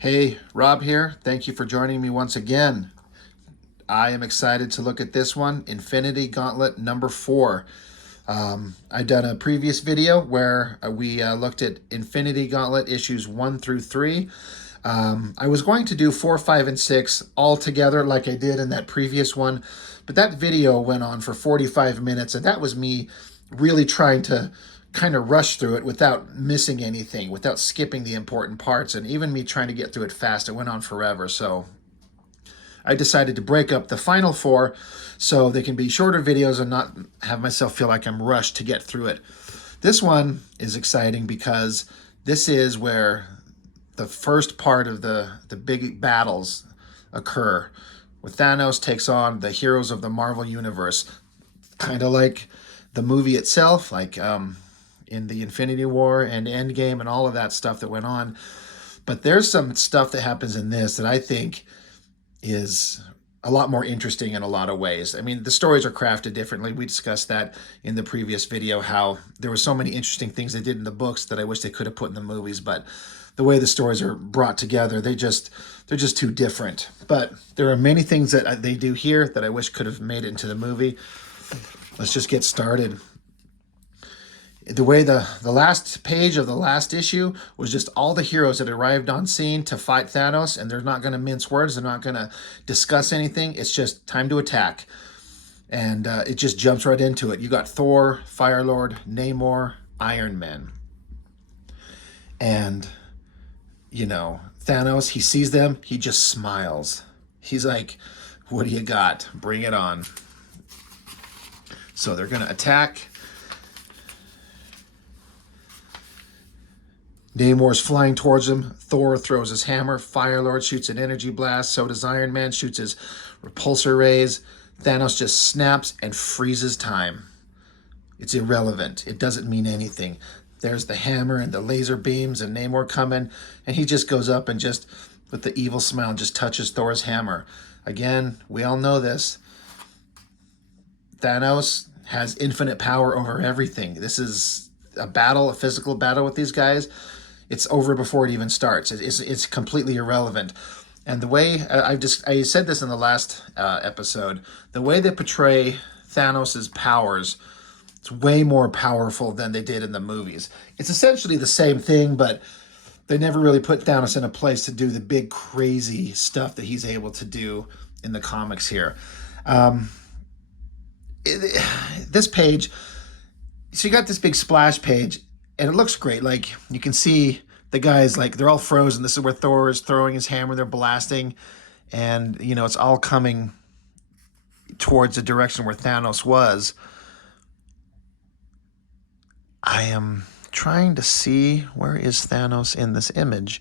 Hey, Rob here. Thank you for joining me once again. I am excited to look at this one, Infinity Gauntlet number 4. I've done a previous video where we looked at Infinity Gauntlet issues 1 through 3. I was going to do 4, 5, and 6 all together like I did in that previous one, but that video went on for 45 minutes, and that was me really trying to kind of rush through it without missing anything, without skipping the important parts, and even me trying to get through it fast. It went on forever, so I decided to break up the final 4 so they can be shorter videos and not have myself feel like I'm rushed to get through it. This one is exciting because this is where the first part of the big battles occur, where Thanos takes on the heroes of the Marvel Universe, kind of like the movie itself, like in the Infinity War and Endgame and all of that stuff that went on. But there's some stuff that happens in this that I think is a lot more interesting in a lot of ways. I mean, the stories are crafted differently. We discussed that in the previous video, how there were so many interesting things they did in the books that I wish they could have put in the movies, but the way the stories are brought together, they're just too different. But there are many things that they do here that I wish could have made it into the movie. Let's just get started. The way the last page of the last issue was just all the heroes that arrived on scene to fight Thanos, and they're not going to mince words. They're not going to discuss anything. It's just time to attack. And it just jumps right into it. You got Thor, Fire-Lord, Namor, Iron Man. And, you know, Thanos, he sees them. He just smiles. He's like, what do you got? Bring it on. So they're going to attack. Namor's flying towards him. Thor throws his hammer. Fire-Lord shoots an energy blast. So does Iron Man, shoots his repulsor rays. Thanos just snaps and freezes time. It's irrelevant. It doesn't mean anything. There's the hammer and the laser beams and Namor coming, and he just goes up and just, with the evil smile, just touches Thor's hammer. Again, we all know this. Thanos has infinite power over everything. This is a battle, a physical battle with these guys. It's over before it even starts. It's completely irrelevant. And the way, I said this in the last episode, the way they portray Thanos' powers, it's way more powerful than they did in the movies. It's essentially the same thing, but they never really put Thanos in a place to do the big crazy stuff that he's able to do in the comics here. This page, so you got this big splash page, and it looks great. Like, you can see the guys, like, they're all frozen. This is where Thor is throwing his hammer. They're blasting. And, you know, it's all coming towards the direction where Thanos was. I am trying to see, where is Thanos in this image?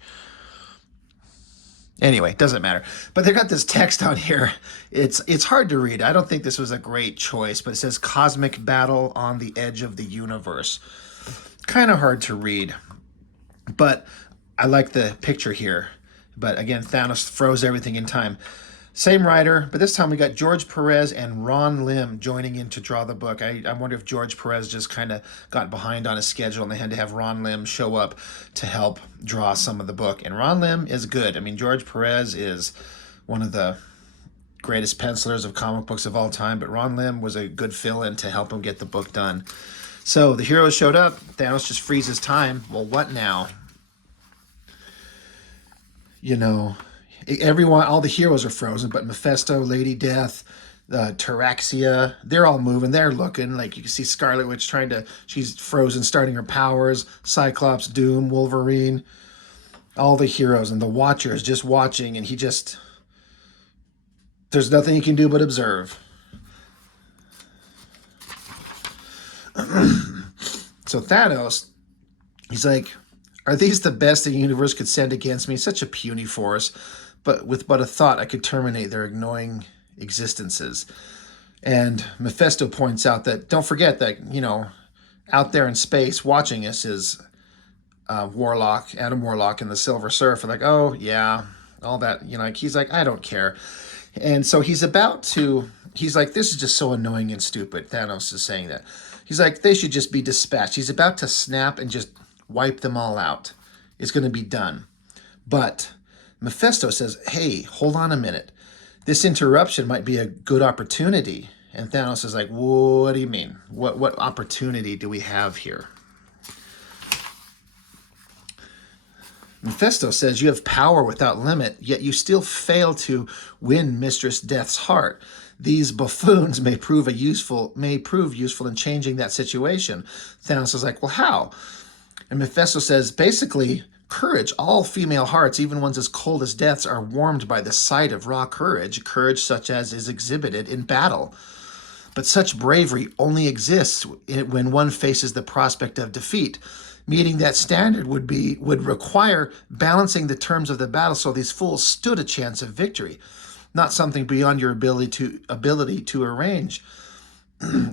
Anyway, doesn't matter. But they got this text on here. It's hard to read. I don't think this was a great choice, but it says Cosmic Battle on the Edge of the Universe. Kind of hard to read, but I like the picture here. But again, Thanos froze everything in time. Same writer, but this time we got George Perez and Ron Lim joining in to draw the book. I wonder if George Perez just kind of got behind on his schedule and they had to have Ron Lim show up to help draw some of the book. And Ron Lim is good. I mean, George Perez is one of the greatest pencilers of comic books of all time, but Ron Lim was a good fill-in to help him get the book done. So the heroes showed up. Thanos just freezes time. Well, what now? You know, everyone, all the heroes are frozen, but Mephisto, Lady Death, Taraxia, they're all moving. They're looking. Like, you can see Scarlet Witch she's frozen, starting her powers. Cyclops, Doom, Wolverine, all the heroes. And the Watcher is just watching, and there's nothing he can do but observe. So Thanos, he's like, are these the best the universe could send against me? Such a puny force, but with but a thought I could terminate their annoying existences. And Mephisto points out that, don't forget that, you know, out there in space watching us is Adam Warlock and the Silver Surfer. Like, oh yeah, all that, you know, like, he's like, I don't care. And so he's like, this is just so annoying and stupid. Thanos is saying that. He's like, they should just be dispatched. He's about to snap and just wipe them all out. It's going to be done. But Mephisto says, hey, hold on a minute. This interruption might be a good opportunity. And Thanos is like, what do you mean? What opportunity do we have here? Mephisto says, you have power without limit, yet you still fail to win Mistress Death's heart. These buffoons may prove useful in changing that situation. Thanos is like, well, how? And Mephisto says, basically, courage. All female hearts, even ones as cold as death's, are warmed by the sight of raw courage such as is exhibited in battle. But such bravery only exists when one faces the prospect of defeat. Meeting that standard would require balancing the terms of the battle so these fools stood a chance of victory, not something beyond your ability to arrange.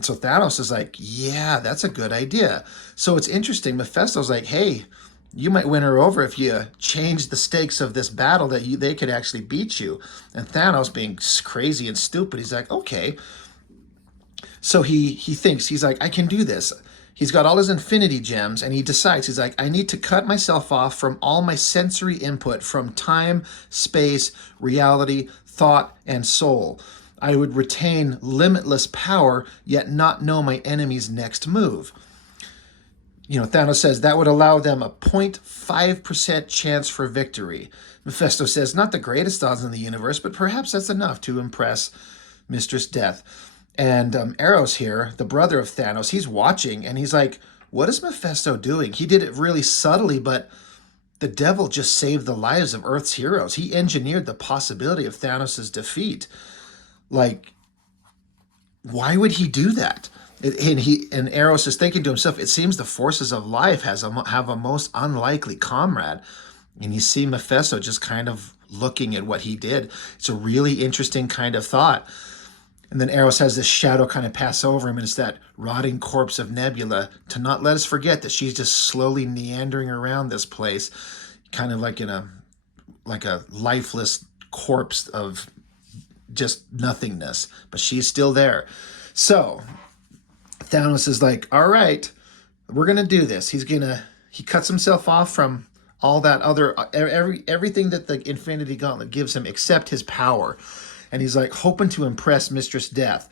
So Thanos is like, yeah, that's a good idea. So it's interesting. Mephisto's like, hey, you might win her over if you change the stakes of this battle that they could actually beat you. And Thanos, being crazy and stupid, he's like, okay. So he thinks, he's like, I can do this. He's got all his infinity gems, and he decides, he's like, I need to cut myself off from all my sensory input from time, space, reality, thought, and soul. I would retain limitless power, yet not know my enemy's next move. Thanos says that would allow them a 0.5% chance for victory. Mephisto says, not the greatest odds in the universe, but perhaps that's enough to impress Mistress Death. And Eros here, the brother of Thanos, he's watching, and he's like, what is Mephisto doing? He did it really subtly, but the devil just saved the lives of Earth's heroes. He engineered the possibility of Thanos' defeat. Like, why would he do that? And Eros is thinking to himself, it seems the forces of life have a most unlikely comrade. And you see Mephisto just kind of looking at what he did. It's a really interesting kind of thought. And then Eros has this shadow kind of pass over him, and it's that rotting corpse of Nebula, to not let us forget that she's just slowly meandering around this place, kind of like a lifeless corpse of just nothingness, but she's still there. So Thanos is like, all right, we're gonna do this. He cuts himself off from all that other everything that the Infinity Gauntlet gives him except his power. And he's like hoping to impress Mistress Death.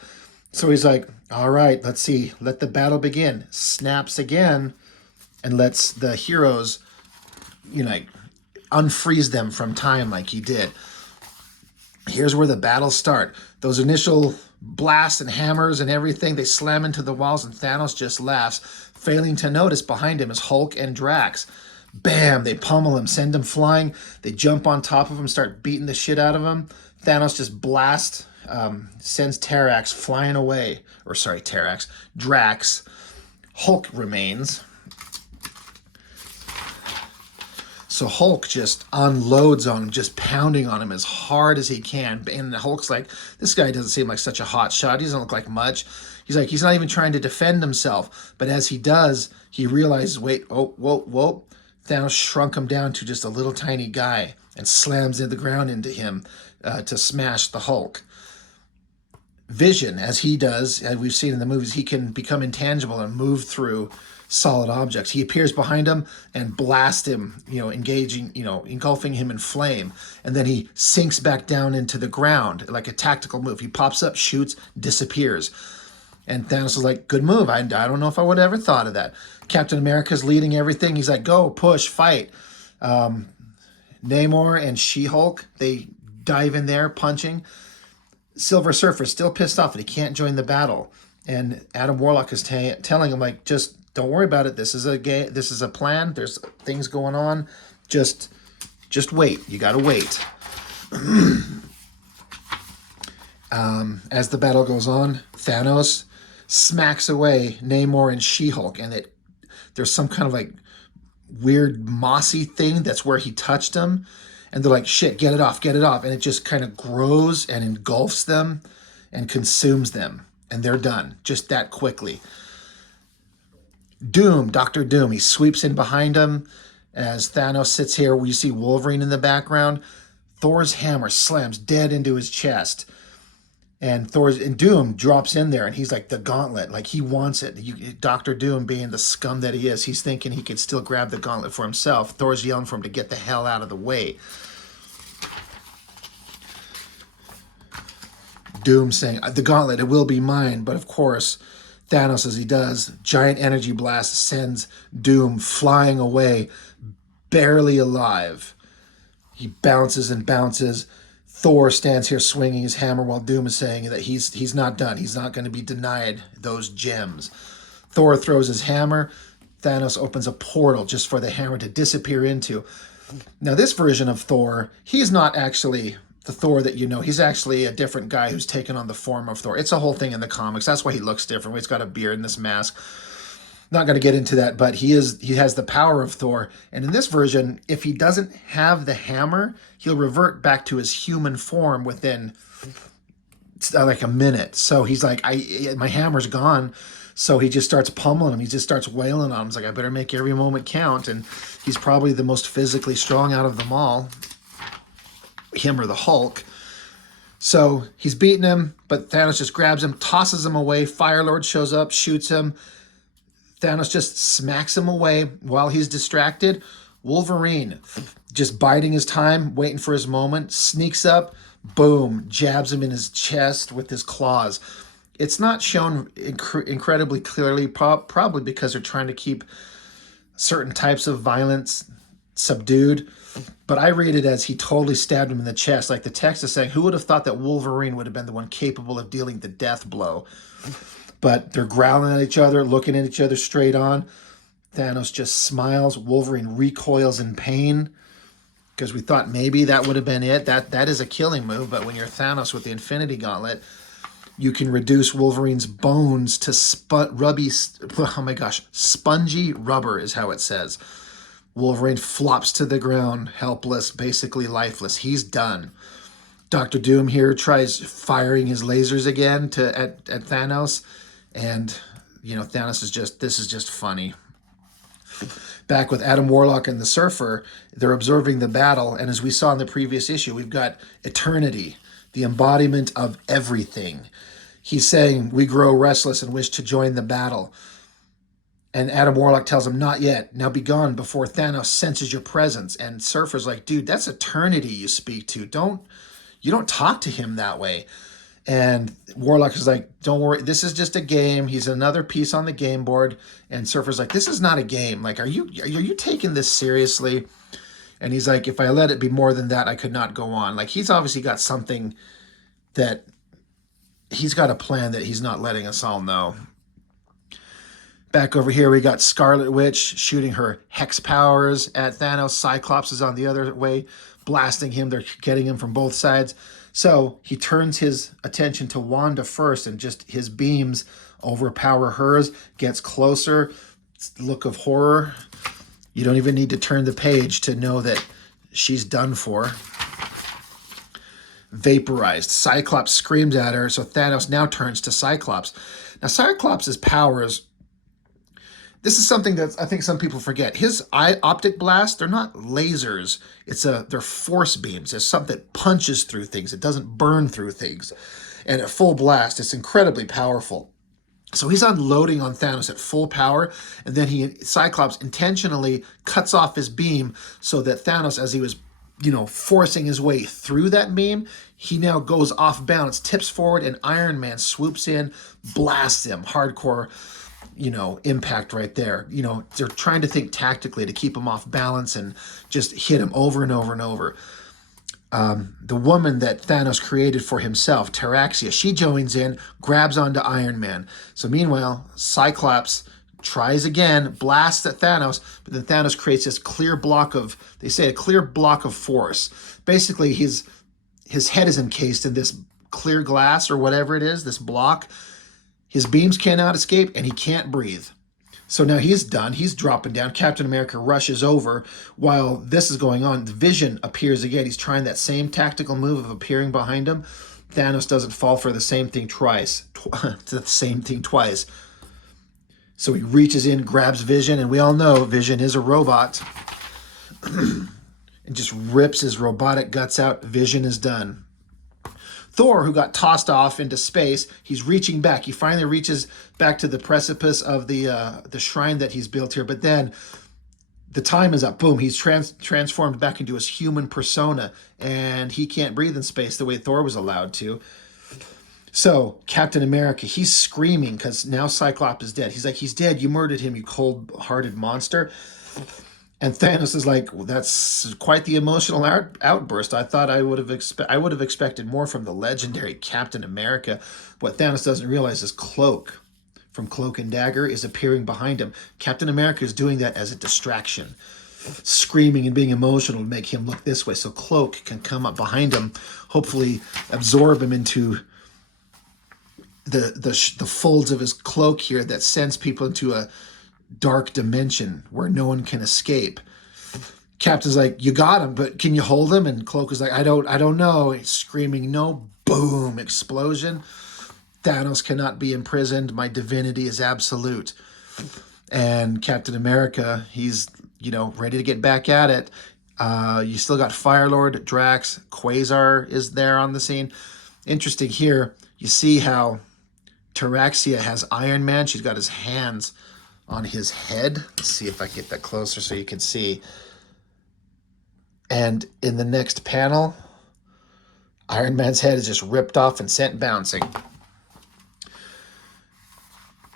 So he's like, all right, let's see. Let the battle begin. Snaps again and lets the heroes, unfreeze them from time like he did. Here's where the battles start. Those initial blasts and hammers and everything, they slam into the walls, and Thanos just laughs, failing to notice behind him is Hulk and Drax. Bam! They pummel him, send him flying. They jump on top of him, start beating the shit out of him. Thanos just sends Drax flying away. Drax. Hulk remains. So Hulk just unloads on him, just pounding on him as hard as he can. And Hulk's like, this guy doesn't seem like such a hot shot. He doesn't look like much. He's like, he's not even trying to defend himself. But as he does, he realizes, wait, whoa. Thanos shrunk him down to just a little tiny guy and slams the ground into him to smash the Hulk. Vision, as he does, as we've seen in the movies, he can become intangible and move through solid objects. He appears behind him and blasts him, engulfing him in flame. And then he sinks back down into the ground like a tactical move. He pops up, shoots, disappears. And Thanos is like, good move. I don't know if I would have ever thought of that. Captain America's leading everything. He's like, go, push, fight. Namor and She-Hulk, they dive in there, punching. Silver Surfer's still pissed off that he can't join the battle. And Adam Warlock is telling him, like, just don't worry about it. This is a plan. There's things going on. Just wait. You got to wait. As the battle goes on, Thanos smacks away Namor and She-Hulk, and there's some kind of like weird mossy thing that's where he touched them, and they're like, shit, get it off, and it just kind of grows and engulfs them and consumes them, and they're done just that quickly. Dr. Doom, he sweeps in behind him as Thanos sits here. We see Wolverine in the background. Thor's hammer slams dead into his chest. And Doom drops in there, and he's like, the gauntlet, like he wants it. Dr. Doom, being the scum that he is, he's thinking he could still grab the gauntlet for himself. Thor's yelling for him to get the hell out of the way. Doom saying, the gauntlet, it will be mine. But of course, Thanos, as he does, giant energy blast sends Doom flying away, barely alive. He bounces and bounces. Thor stands here swinging his hammer while Doom is saying that he's not done. He's not going to be denied those gems. Thor throws his hammer. Thanos opens a portal just for the hammer to disappear into. Now, this version of Thor, he's not actually the Thor that you know. He's actually a different guy who's taken on the form of Thor. It's a whole thing in the comics. That's why he looks different. He's got a beard and this mask. Not going to get into that, but he has the power of Thor. And in this version, if he doesn't have the hammer, he'll revert back to his human form within like a minute. So he's like, my hammer's gone. So he just starts pummeling him. He just starts wailing on him. He's like, I better make every moment count. And he's probably the most physically strong out of them all, him or the Hulk. So he's beating him, but Thanos just grabs him, tosses him away. Firelord shows up, shoots him. Thanos just smacks him away while he's distracted. Wolverine, just biding his time, waiting for his moment, sneaks up, boom, jabs him in his chest with his claws. It's not shown incredibly clearly, probably because they're trying to keep certain types of violence subdued. But I read it as he totally stabbed him in the chest. Like the text is saying, who would have thought that Wolverine would have been the one capable of dealing the death blow? But they're growling at each other, looking at each other straight on. Thanos just smiles. Wolverine recoils in pain because we thought maybe that would have been it. That is a killing move, but when you're Thanos with the Infinity Gauntlet, you can reduce Wolverine's bones to spongy rubber is how it says. Wolverine flops to the ground, helpless, basically lifeless. He's done. Dr. Doom here tries firing his lasers again at Thanos. And, you know, Thanos this is just funny. Back with Adam Warlock and the Surfer, they're observing the battle. And as we saw in the previous issue, we've got eternity, the embodiment of everything. He's saying, we grow restless and wish to join the battle. And Adam Warlock tells him, not yet. Now be gone before Thanos senses your presence. And Surfer's like, dude, that's eternity you speak to. You don't talk to him that way. And Warlock is like, don't worry, this is just a game. He's another piece on the game board. And Surfer's like, this is not a game. Like, are you taking this seriously? And he's like, if I let it be more than that, I could not go on. Like, he's obviously got something that he's got a plan that he's not letting us all know. Back over here, we got Scarlet Witch shooting her hex powers at Thanos. Cyclops is on the other way, blasting him. They're getting him from both sides. So he turns his attention to Wanda first, and just his beams overpower hers, gets closer. Look of horror. You don't even need to turn the page to know that she's done for. Vaporized. Cyclops screams at her, so Thanos now turns to Cyclops. Now, Cyclops' powers, this is something that I think some people forget. His optic blast, they're not lasers. They're force beams. It's something that punches through things. It doesn't burn through things. And at full blast, it's incredibly powerful. So he's unloading on Thanos at full power, and then Cyclops intentionally cuts off his beam so that Thanos, as he was, forcing his way through that beam, he now goes off balance, tips forward, and Iron Man swoops in, blasts him. Hardcore impact right there. They're trying to think tactically to keep him off balance and just hit him over and over and over. The woman that Thanos created for himself, Taraxia, she joins in, grabs onto Iron Man. So meanwhile, Cyclops tries again, blasts at Thanos, but then Thanos creates this clear block of, they say, a clear block of force. Basically, his head is encased in this clear glass or whatever it is, this block. His beams cannot escape, and he can't breathe. So now he's done. He's dropping down. Captain America rushes over. While this is going on, Vision appears again. He's trying that same tactical move of appearing behind him. Thanos doesn't fall for the same thing twice. So he reaches in, grabs Vision, and we all know Vision is a robot. And just rips his robotic guts out. Vision is done. Thor, who got tossed off into space, he's reaching back. He finally reaches back to the precipice of the shrine that he's built here. But then the time is up. Boom, he's transformed back into his human persona. And he can't breathe in space the way Thor was allowed to. So Captain America, he's screaming because now Cyclops is dead. He's like, he's dead. You murdered him, you cold-hearted monster. And Thanos is like, well, that's quite the emotional outburst. I thought I would have expected more from the legendary Captain America. What Thanos doesn't realize is Cloak from Cloak and Dagger is appearing behind him. Captain America is doing that as a distraction, screaming and being emotional to make him look this way, so Cloak can come up behind him, hopefully absorb him into the folds of his cloak here that sends people into a dark dimension where no one can escape. Captain's like, you got him, but can you hold him? And Cloak is like, I don't know. He's screaming, no. Boom, explosion. Thanos cannot be imprisoned. My divinity is absolute. And Captain America, he's, ready to get back at it. You still got Fire-Lord, Drax, Quasar is there on the scene. Interesting here, you see how Taraxia has Iron Man. She's got his hands on his head. Let's see if I can get that closer so you can see. And in the next panel, Iron Man's head is just ripped off and sent bouncing.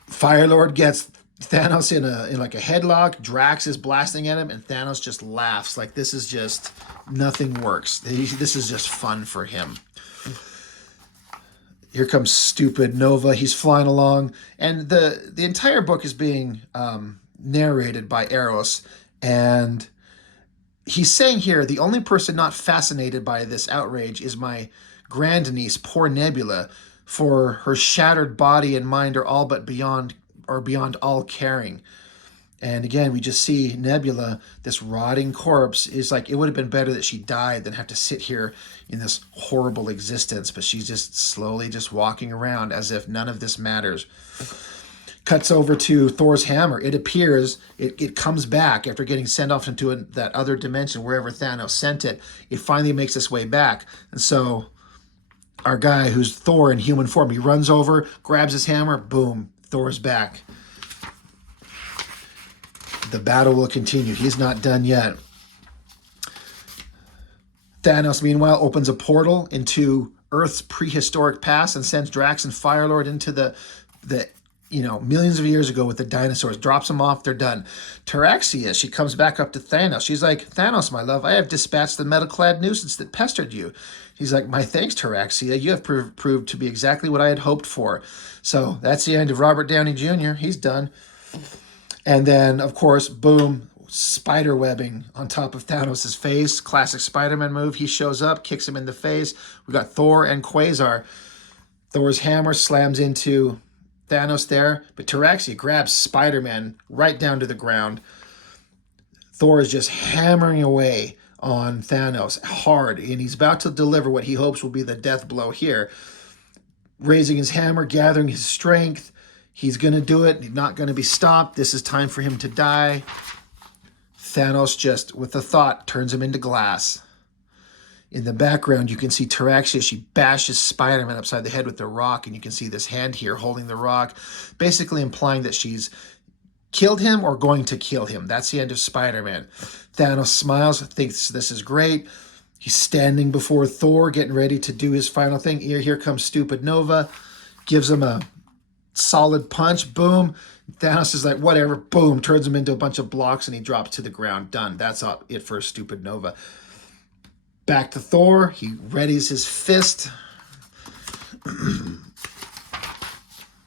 Fire-Lord gets Thanos in like a headlock. Drax is blasting at him, and Thanos just laughs. Like, this is just, nothing works. This is just fun for him. Here comes stupid Nova. He's flying along, and the entire book is being narrated by Eros, and he's saying here, the only person not fascinated by this outrage is my grandniece, poor Nebula, for her shattered body and mind are all but beyond all caring. And again, we just see Nebula, this rotting corpse, is like, it would have been better that she died than have to sit here in this horrible existence. But she's just slowly just walking around as if none of this matters. Cuts over to Thor's hammer. It appears, it comes back after getting sent off into that other dimension, wherever Thanos sent it. It finally makes its way back. And so our guy, who's Thor in human form, he runs over, grabs his hammer, boom, Thor's back. The battle will continue. He's not done yet. Thanos, meanwhile, opens a portal into Earth's prehistoric past and sends Drax and Fire-Lord into the millions of years ago with the dinosaurs. Drops them off. They're done. Taraxia, she comes back up to Thanos. She's like, Thanos, my love, I have dispatched the metal-clad nuisance that pestered you. He's like, my thanks, Taraxia. You have proved to be exactly what I had hoped for. So that's the end of Robert Downey Jr. He's done. And then, of course, boom, spider webbing on top of Thanos' face. Classic Spider-Man move. He shows up, kicks him in the face. We got Thor and Quasar. Thor's hammer slams into Thanos there, but Taraxia grabs Spider-Man right down to the ground. Thor is just hammering away on Thanos hard, and he's about to deliver what he hopes will be the death blow here. Raising his hammer, gathering his strength. He's going to do it. He's not going to be stopped. This is time for him to die. Thanos just, with a thought, turns him into glass. In the background, you can see Taraxia. She bashes Spider-Man upside the head with the rock, and you can see this hand here holding the rock, basically implying that she's killed him or going to kill him. That's the end of Spider-Man. Thanos smiles, thinks this is great. He's standing before Thor, getting ready to do his final thing. Here comes stupid Nova, gives him a solid punch, boom. Thanos is like, whatever, boom, turns him into a bunch of blocks, and he drops to the ground. Done. That's it for stupid Nova. Back to Thor. He readies his fist.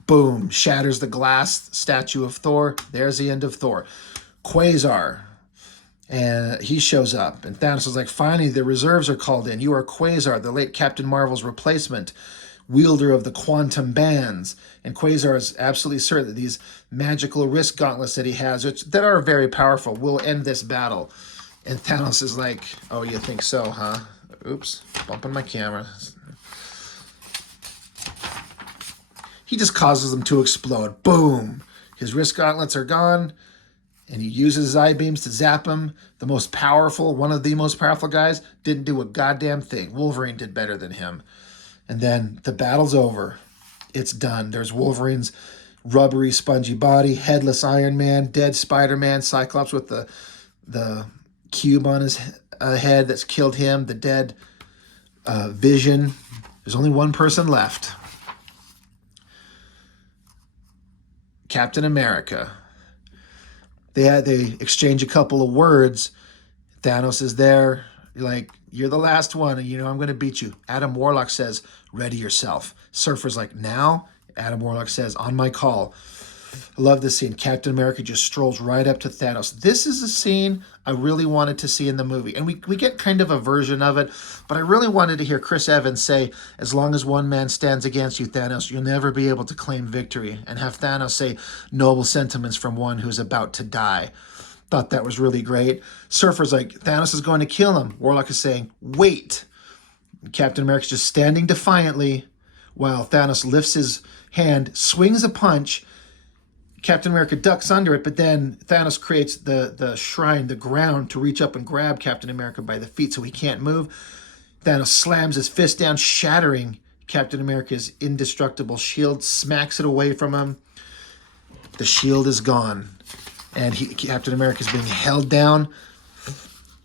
Boom. Shatters the glass statue of Thor. There's the end of Thor. Quasar. And he shows up. And Thanos is like, finally, the reserves are called in. You are Quasar, the late Captain Marvel's replacement, wielder of the quantum bands. And Quasar is absolutely certain that these magical wrist gauntlets that he has, that are very powerful, will end this battle. And Thanos is like, oh, you think so, huh? Oops, bumping my camera. He just causes them to explode. Boom! His wrist gauntlets are gone, and he uses his eye beams to zap him. The most powerful, one of the most powerful guys, didn't do a goddamn thing. Wolverine did better than him. And then the battle's over. It's done. There's Wolverine's rubbery, spongy body, headless Iron Man, dead Spider-Man, Cyclops with the cube on his head that's killed him, the dead Vision. There's only one person left. Captain America. They exchange a couple of words. Thanos is there. Like, you're the last one, and I'm going to beat you. Adam Warlock says, ready yourself. Surfer's like, now? Adam Warlock says, on my call. I love this scene. Captain America just strolls right up to Thanos. This is a scene I really wanted to see in the movie. And we get kind of a version of it, but I really wanted to hear Chris Evans say, as long as one man stands against you, Thanos, you'll never be able to claim victory. And have Thanos say noble sentiments from one who's about to die. Thought that was really great. Surfer's like, Thanos is going to kill him. Warlock is saying, wait. Captain America's just standing defiantly while Thanos lifts his hand, swings a punch. Captain America ducks under it, but then Thanos creates the shrine, the ground, to reach up and grab Captain America by the feet so he can't move. Thanos slams his fist down, shattering Captain America's indestructible shield, smacks it away from him. The shield is gone, and Captain America is being held down,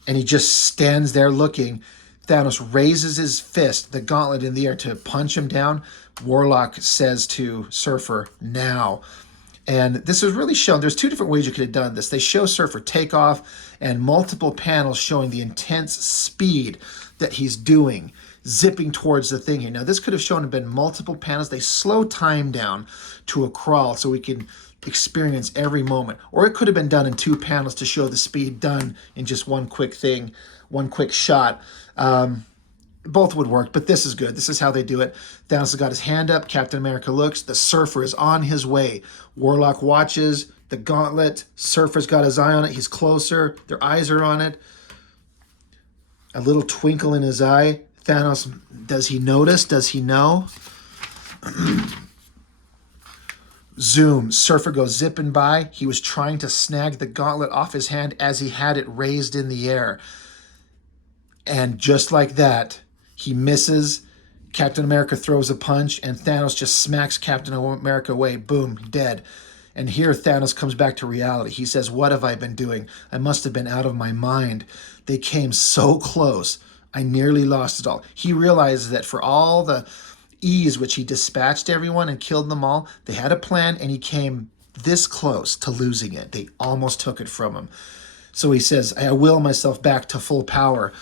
and he just stands there looking. Thanos raises his fist, the gauntlet, in the air to punch him down. Warlock says to Surfer, now. And this is really shown. There's two different ways you could have done this. They show Surfer take off and multiple panels showing the intense speed that he's doing, zipping towards the thing here. Now, this could have shown been multiple panels. They slow time down to a crawl so we can experience every moment. Or it could have been done in two panels to show the speed done in just one quick thing, one quick shot. Both would work, but this is good. This is how they do it. Thanos has got his hand up. Captain America looks. The Surfer is on his way. Warlock watches the gauntlet. Surfer's got his eye on it. He's closer. Their eyes are on it. A little twinkle in his eye. Thanos, does he notice? Does he know? Zoom. Surfer goes zipping by. He was trying to snag the gauntlet off his hand as he had it raised in the air. And just like that, he misses. Captain America throws a punch, and Thanos just smacks Captain America away. Boom, dead. And here Thanos comes back to reality. He says, what have I been doing? I must have been out of my mind. They came so close. I nearly lost it all. He realizes that for all the ease which he dispatched everyone and killed them all, they had a plan, and he came this close to losing it. They almost took it from him. So he says, I will myself back to full power.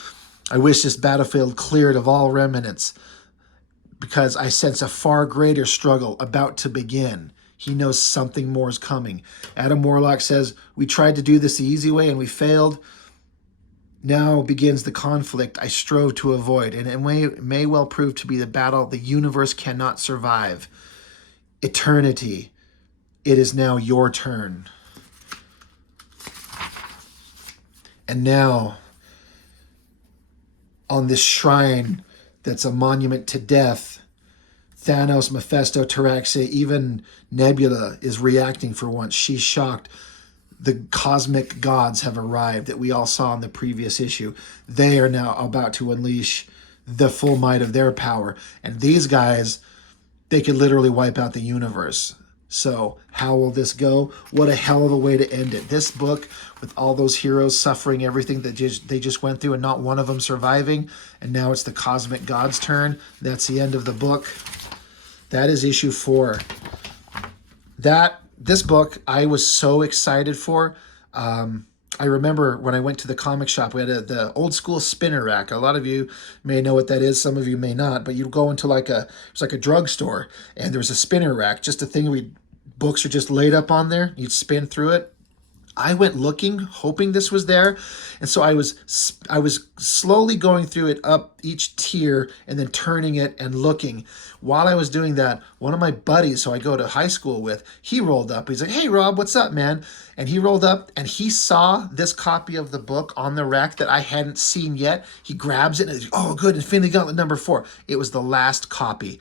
I wish this battlefield cleared of all remnants, because I sense a far greater struggle about to begin. He knows something more is coming. Adam Warlock says, we tried to do this the easy way and we failed. Now begins the conflict I strove to avoid, and it may well prove to be the battle the universe cannot survive. Eternity, it is now your turn. And now, on this shrine that's a monument to death, Thanos, Mephisto, Taraxia, even Nebula is reacting for once. She's shocked. The cosmic gods have arrived that we all saw in the previous issue. They are now about to unleash the full might of their power. And these guys, they could literally wipe out the universe. So how will this go? What a hell of a way to end it. This book, with all those heroes suffering everything that they just went through and not one of them surviving, and now it's the cosmic god's turn. That's the end of the book. That is issue 4. This book I was so excited for. I remember when I went to the comic shop, we had the old school spinner rack. A lot of you may know what that is. Some of you may not, but you'd go into it's like a drugstore, and there was a spinner rack, just a thing books are just laid up on there. You'd spin through it. I went looking, hoping this was there. And so I was slowly going through it up each tier and then turning it and looking. While I was doing that, one of my buddies, who I go to high school with, he rolled up. He's like, hey, Rob, what's up, man? And he rolled up and he saw this copy of the book on the rack that I hadn't seen yet. He grabs it and he's like, oh, good, Infinity Gauntlet number 4. It was the last copy.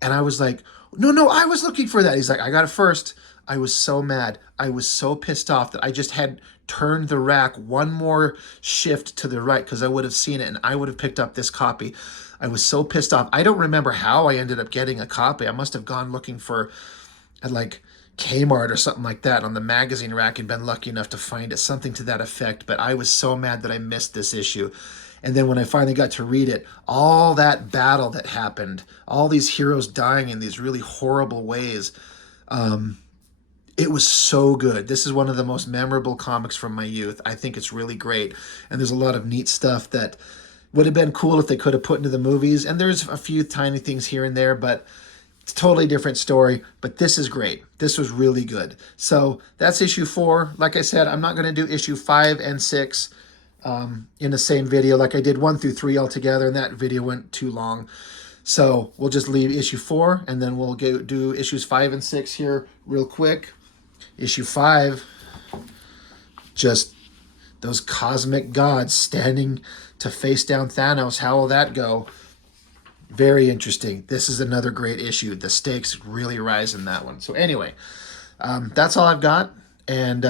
And I was like, no, I was looking for that. He's like, I got it first. I was so mad. I was so pissed off that I just had turned the rack one more shift to the right because I would have seen it and I would have picked up this copy. I was so pissed off. I don't remember how I ended up getting a copy. I must have gone looking at like Kmart or something like that on the magazine rack and been lucky enough to find it, something to that effect. But I was so mad that I missed this issue. And then when I finally got to read it, all that battle that happened, all these heroes dying in these really horrible ways, It was so good. This is one of the most memorable comics from my youth. I think it's really great. And there's a lot of neat stuff that would have been cool if they could have put into the movies. And there's a few tiny things here and there, but it's a totally different story. But this is great. This was really good. So that's issue 4. Like I said, I'm not going to do issue 5 and 6 in the same video. Like I did 1 through 3 altogether, and that video went too long. So we'll just leave issue 4, and then we'll do issues 5 and 6 here real quick. Issue 5, just those cosmic gods standing to face down Thanos. How will that go? Very interesting. This is another great issue. The stakes really rise in that one. So anyway, that's all I've got. And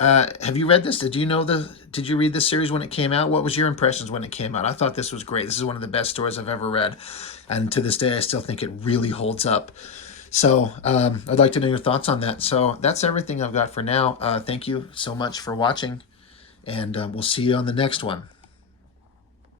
have you read this? Did you read this series when it came out? What was your impressions when it came out? I thought this was great. This is one of the best stories I've ever read. And to this day, I still think it really holds up. So I'd like to know your thoughts on that. So that's everything I've got for now. Thank you so much for watching, and we'll see you on the next one.